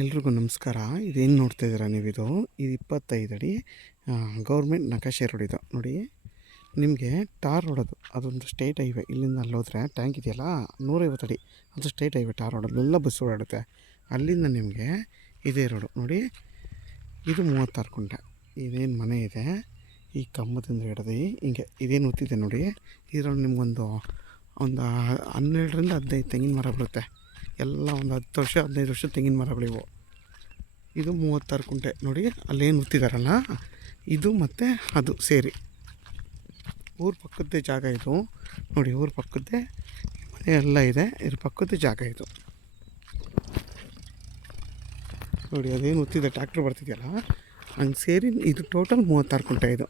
ಎಲ್ರಿಗೂ ನಮಸ್ಕಾರ. ಇದೇನು ನೋಡ್ತಾ ಇದ್ದೀರಾ ನೀವಿದು 25 ಅಡಿ ಗೌರ್ಮೆಂಟ್ ನಕಾಶೆ ರೋಡ್ ಇದು ನೋಡಿ. ನಿಮಗೆ ಟಾರ್ ರೋಡ್ ಅದೊಂದು ಸ್ಟೇಟ್ ಹೈವೇ. ಇಲ್ಲಿಂದ ಅಲ್ಲಿ ಹೋದರೆ ಟ್ಯಾಂಕ್ ಇದೆಯಲ್ಲ 150 ಅಡಿ, ಅದು ಸ್ಟೇಟ್ ಹೈವೇ. ಟಾರ್ ರೋಡ್ ಅಲ್ಲೆಲ್ಲ ಬಸ್ ಓಡಾಡುತ್ತೆ. ಅಲ್ಲಿಂದ ನಿಮಗೆ ಇದೇ ರೋಡು ನೋಡಿ. ಇದು 36 ಕುಂಟೆ. ಇದೇನು ಮನೆ ಇದೆ ಈ ಕಂಬದಿಂದ ಹಿಡಿದು ಹಿಂಗೆ ಇದೇನು ಗೊತ್ತಿದೆ ನೋಡಿ. ಇದರಲ್ಲಿ ನಿಮಗೊಂದು 12ರಿಂದ 15 ತೆಂಗಿನ ಮರ ಬರುತ್ತೆ. ಎಲ್ಲ ಒಂದು 10 ವರ್ಷ 15 ವರ್ಷ ತೆಂಗಿನ ಮರಗಳಿವು. ಇದು 36 ಕುಂಟೆ ನೋಡಿ. ಅಲ್ಲೇನು ಗೊತ್ತಿದ್ದಾರಲ್ಲ ಇದು ಮತ್ತು ಅದು ಸೇರಿ ಊರ ಪಕ್ಕದ್ದೇ ಜಾಗ ಇದು ನೋಡಿ. ಊರ ಪಕ್ಕದ್ದೇ ಮನೆ ಎಲ್ಲ ಇದೆ. ಇದ್ರ ಪಕ್ಕದ್ದೇ ಜಾಗ ಇದು ನೋಡಿ. ಅದೇನು ಗೊತ್ತಿದೆ ಟ್ಯಾಕ್ಟ್ರ್ ಬರ್ತಿದೆಯಲ್ಲ ಹಂಗೆ ಸೇರಿ ಇದು ಟೋಟಲ್ 36 ಕುಂಟೆ ಇದು.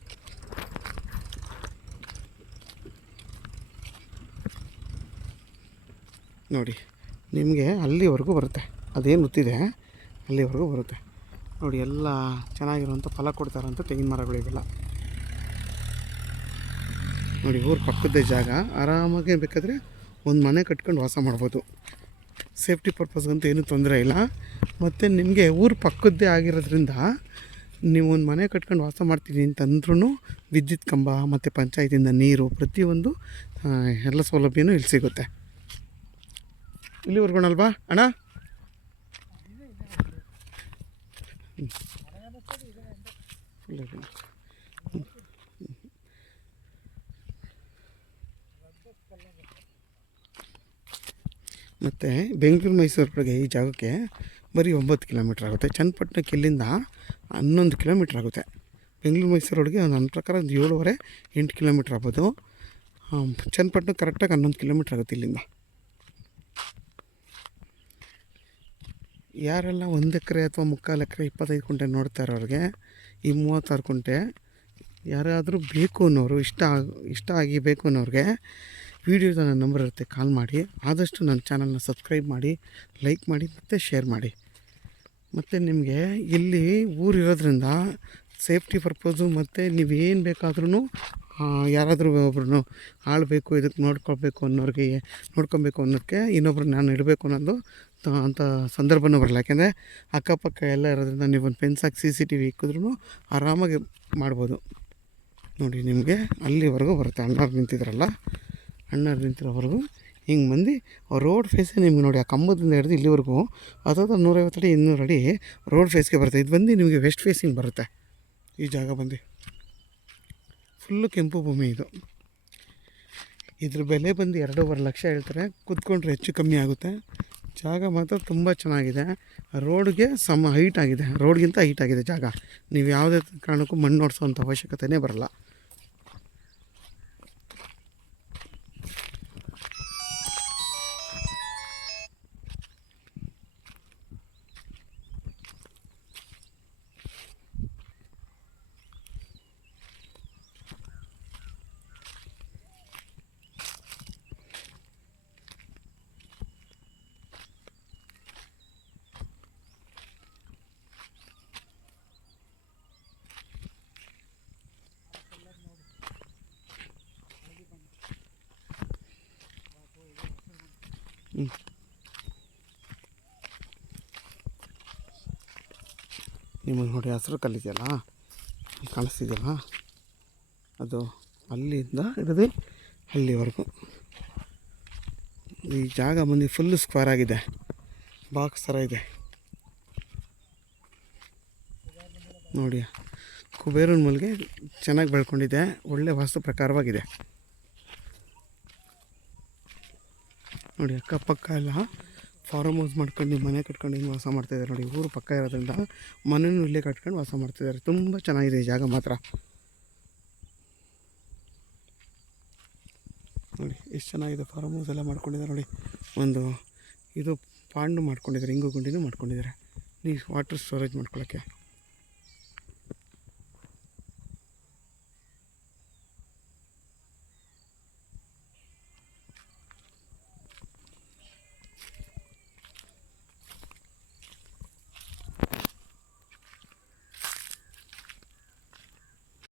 ನೋಡಿ ನಿಮಗೆ ಅಲ್ಲಿವರೆಗೂ ಬರುತ್ತೆ. ಅದೇನು ಗೊತ್ತಿದೆ ಅಲ್ಲಿವರೆಗೂ ಬರುತ್ತೆ ನೋಡಿ. ಎಲ್ಲ ಚೆನ್ನಾಗಿರುವಂಥ ಫಲ ಕೊಡ್ತಾರಂಥ ತೆಂಗಿನ ಮರಗಳಿಗೆಲ್ಲ ನೋಡಿ. ಊರ ಪಕ್ಕದ್ದೇ ಜಾಗ. ಆರಾಮಾಗಿ ಬೇಕಾದರೆ ಒಂದು ಮನೆ ಕಟ್ಕೊಂಡು ವಾಸ ಮಾಡ್ಬೋದು. ಸೇಫ್ಟಿ ಪರ್ಪಸ್ಗಂತೂ ಏನೂ ತೊಂದರೆ ಇಲ್ಲ. ಮತ್ತು ನಿಮಗೆ ಊರ ಪಕ್ಕದ್ದೇ ಆಗಿರೋದ್ರಿಂದ ನೀವು ಒಂದು ಮನೆ ಕಟ್ಕೊಂಡು ವಾಸ ಮಾಡ್ತೀನಿ ಅಂತಂದ್ರೂ ವಿದ್ಯುತ್ ಕಂಬ ಮತ್ತು ಪಂಚಾಯತಿಂದ ನೀರು ಪ್ರತಿಯೊಂದು ಎಲ್ಲ ಸೌಲಭ್ಯನೂ ಇಲ್ಲಿ ಸಿಗುತ್ತೆ. ಇಲ್ಲಿವರೆಗೋಣಲ್ವಾ ಅಣ್ಣ? ಮತ್ತು ಬೆಂಗಳೂರು ಮೈಸೂರಿಗೆ ಈ ಜಾಗಕ್ಕೆ ಬರೀ 9 ಕಿಲೋಮೀಟ್ರ್ ಆಗುತ್ತೆ. ಚನ್ನಪಟ್ಟಣಕ್ಕೆ ಇಲ್ಲಿಂದ 11 ಕಿಲೋಮೀಟ್ರ್ ಆಗುತ್ತೆ. ಬೆಂಗಳೂರು ಮೈಸೂರಿಗೆ ನನ್ನ ಪ್ರಕಾರ 7.5-8 ಕಿಲೋಮೀಟ್ರ್ ಆಗ್ಬೋದು. ಚನ್ನಪಟ್ಟಣಕ್ಕೆ ಕರೆಕ್ಟಾಗಿ 11 ಕಿಲೋಮೀಟ್ರ್ ಆಗುತ್ತೆ ಇಲ್ಲಿಂದ. ಯಾರೆಲ್ಲ 1 ಎಕರೆ ಅಥವಾ 3/4 ಎಕರೆ 25 ಕುಂಟೆ ನೋಡ್ತಾ ಇರೋರಿಗೆ ಈ 36 ಕುಂಟೆ ಯಾರಾದರೂ ಬೇಕು ಅನ್ನೋರು, ಇಷ್ಟ ಆಗಿ ಬೇಕು ಅನ್ನೋರಿಗೆ ವೀಡಿಯೋದ ನನ್ನ ನಂಬರ್ ಇರುತ್ತೆ, ಕಾಲ್ ಮಾಡಿ. ಆದಷ್ಟು ನನ್ನ ಚಾನಲ್ನ ಸಬ್ಸ್ಕ್ರೈಬ್ ಮಾಡಿ, ಲೈಕ್ ಮಾಡಿ ಮತ್ತು ಶೇರ್ ಮಾಡಿ. ಮತ್ತು ನಿಮಗೆ ಇಲ್ಲಿ ಊರಿರೋದ್ರಿಂದ ಸೇಫ್ಟಿ ಪರ್ಪೋಸು ಮತ್ತು ನೀವೇನು ಬೇಕಾದ್ರೂ ಯಾರಾದರೂ ಒಬ್ರು ಆಳಬೇಕು ಇದಕ್ಕೆ ನೋಡ್ಕೊಬೇಕು ಅನ್ನೋರಿಗೆ ಇನ್ನೊಬ್ರು ನಾನು ಇಡಬೇಕು ಅನ್ನೋದು ಅಂಥ ಸಂದರ್ಭನೂ ಬರಲ್ಲ. ಯಾಕೆಂದರೆ ಅಕ್ಕಪಕ್ಕ ಎಲ್ಲ ಇರೋದ್ರಿಂದ ನೀವೊಂದು ಫೆನ್ಸ್ ಹಾಕಿ CCTV ಇಕ್ಕಿದ್ರೂ ಆರಾಮಾಗಿ ಮಾಡ್ಬೋದು ನೋಡಿ. ನಿಮಗೆ ಅಲ್ಲಿವರೆಗೂ ಬರುತ್ತೆ. ಅಣ್ಣವ್ರು ನಿಂತಿರೋವರೆಗೂ ಹಿಂಗೆ ಮಂದಿ ರೋಡ್ ಫೇಸೇ ನಿಮ್ಗೆ ನೋಡಿ. ಆ ಕಂಬದಿಂದ ಹಿಡಿದು ಇಲ್ಲಿವರೆಗೂ 150 ಅಡಿ 200 ಅಡಿ ರೋಡ್ ಫೇಸ್ಗೆ ಬರುತ್ತೆ. ಇದು ಬಂದು ನಿಮಗೆ ವೆಸ್ಟ್ ಫೇಸಿಂಗ್ ಬರುತ್ತೆ. ಈ ಜಾಗ ಬಂದು ಫುಲ್ಲು ಕೆಂಪು ಭೂಮಿ ಇದು. ಇದ್ರ ಬೆಲೆ ಬಂದು 2.5 ಲಕ್ಷ ಹೇಳ್ತಾರೆ. ಕೂತ್ಕೊಂಡ್ರೆ ಹೆಚ್ಚು ಕಮ್ಮಿ ಆಗುತ್ತೆ. ಜಾಗ ಮಾತ್ರ ತುಂಬ ಚೆನ್ನಾಗಿದೆ. ರೋಡ್ಗೆ ಹೈಟ್ ಆಗಿದೆ, ರೋಡ್ಗಿಂತ ಹೈಟ್ ಆಗಿದೆ ಜಾಗ. ನೀವು ಯಾವುದೇ ಕಾರಣಕ್ಕೂ ಮಣ್ಣು ಓಡಿಸೋವಂಥ ಅವಶ್ಯಕತೆಯೇ ಬರಲ್ಲ. ನಿಮಗೆ ನೋಡಿ ಹಸಿರು ಕಲ್ಲಿದೆಯಲ್ಲ ಕಾಣಿಸ್ತಿದೆಯಲ್ಲ, ಅದು ಅಲ್ಲಿಂದ ಹಿಡಿದು ಅಲ್ಲಿವರೆಗೂ ಈ ಜಾಗ ಬಂದು ಫುಲ್ಲು ಸ್ಕ್ವೇರ್ ಆಗಿದೆ, ಬಾಕ್ಸ್ ಥರ ಇದೆ ನೋಡಿ. ಕುಬೇರನ ಮಲ್ಲಿಗೆ ಚೆನ್ನಾಗಿ ಬೆಳ್ಕೊಂಡಿದೆ, ಒಳ್ಳೆ ವಾಸ್ತು ಪ್ರಕಾರವಾಗಿದೆ ನೋಡಿ. ಅಕ್ಕಪಕ್ಕ ಎಲ್ಲ ಫಾರ್ಮ್ ಹೌಸ್ ಮಾಡ್ಕೊಂಡು ಮನೆ ಕಟ್ಕೊಂಡು ಹಿಂಗೆ ವಾಸ ಮಾಡ್ತಾಯಿದ್ದಾರೆ ನೋಡಿ. ಊರು ಪಕ್ಕ ಇರೋದ್ರಿಂದ ಮನೆಯೂ ಇಲ್ಲೇ ಕಟ್ಕೊಂಡು ವಾಸ ಮಾಡ್ತಿದ್ದಾರೆ. ತುಂಬ ಚೆನ್ನಾಗಿದೆ ಈ ಜಾಗ ಮಾತ್ರ ನೋಡಿ. ಎಷ್ಟು ಚೆನ್ನಾಗಿದೆ. ಫಾರ್ಮ್ ಹೌಸ್ ಎಲ್ಲ ಮಾಡ್ಕೊಂಡಿದ್ದಾರೆ ನೋಡಿ. ಒಂದು ಇದು ಪಾಂಡು ಮಾಡ್ಕೊಂಡಿದ್ದಾರೆ, ಇಂಗು ಗುಂಡಿನೂ ಮಾಡ್ಕೊಂಡಿದ್ದಾರೆ, ನೀರು ವಾಟರ್ ಸ್ಟೋರೇಜ್ ಮಾಡ್ಕೊಳ್ಳೋಕ್ಕೆ.